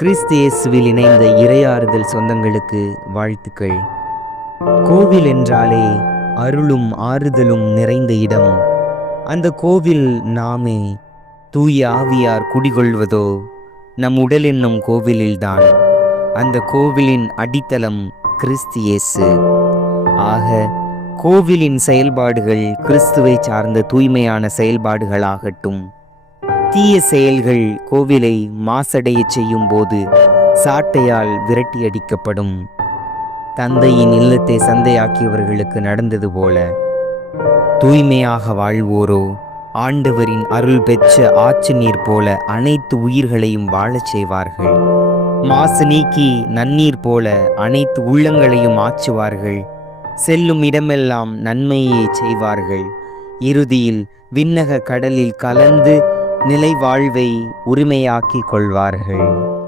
கிறிஸ்து இயேசுவில் இணைந்த இறையாறுதல் சொந்தங்களுக்கு வாழ்த்துக்கள். கோவில் என்றாலே அருளும் ஆறுதலும் நிறைந்த இடம். அந்த கோவில் நாமே தூய ஆவியார் குடிகொள்வதோ நம் உடல் என்னும் கோவிலில்தான். அந்த கோவிலின் அடித்தளம் கிறிஸ்து இயேசு. ஆக கோவிலின் செயல்பாடுகள் கிறிஸ்துவை சார்ந்த தூய்மையான செயல்பாடுகளாகட்டும். தீய செயல்கள் கோவிலை மாசடையச் செய்யும் போது சாட்டையால் விரட்டியடிக்கப்படும். தந்தையின் இல்லத்தை சந்தையாக்கியவர்களுக்கு நடந்தது போல. தூய்மையாக வாழ்வோரோ ஆண்டவரின் அருள் பெற்ற ஆற்று நீர் போல அனைத்து உயிர்களையும் வாழச் செய்வார்கள். மாசு நீக்கி நன்னீர் போல அனைத்து உள்ளங்களையும் ஆச்சுவார்கள். செல்லும் இடமெல்லாம் நன்மையே செய்வார்கள். இறுதியில் விண்ணக கடலில் கலந்து நிலை வாழ்வை உரிமையாக்கிக் கொள்வார்கள்.